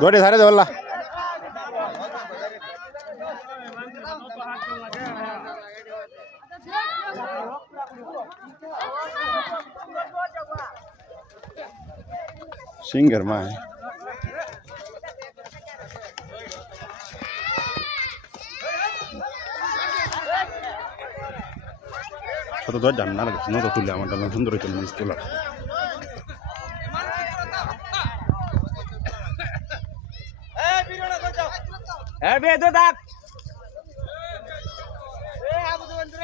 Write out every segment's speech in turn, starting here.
দড়ি ধারে দেবল্লা সিঙ্গার মা ছোট দর জান না নতো তুলে আমার ডাল সুন্দর হইতো মিস তোলা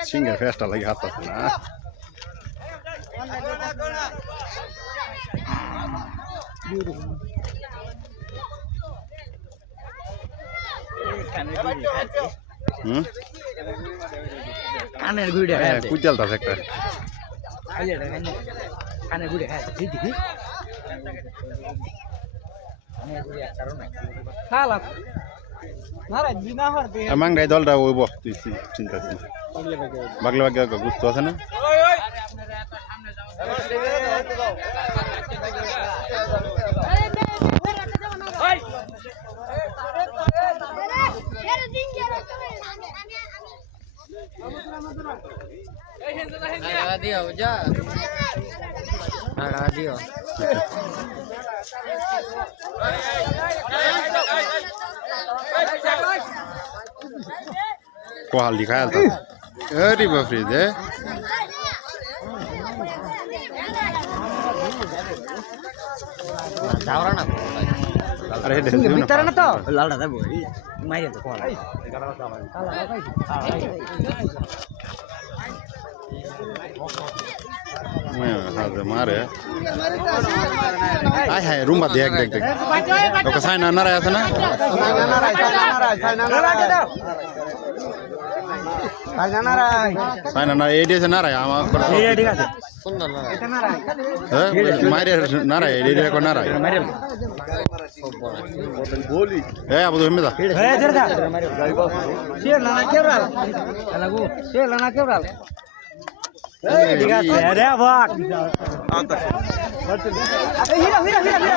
সিঙ্গার ফেস্টা লাগে হাত আছে না কানের গুড়ে কুইতাল আছে একটা কানের গুড়ে খায় দেখি মাংরাই দলটা ওইব তুই চিন্তা বাগলে বাগলে বুঝতে আছে না দিও যা দিও কোহাল দিখায় আলতা আরে বাপরে দে যাওরা না আরে ভিতরে না তো লালটা দেবো মাইরে তো কোলা মারে আয় হায় রুম্বা দেখ দেখ দেখ ওকে সাইনা নারায় আছে না সাইনা না এই দিয়েছে নারায় আমার ঠিক আছে মারে নারায় এই দিয়ে নারায় এ আবু তো হেমেদা ঠিক আছে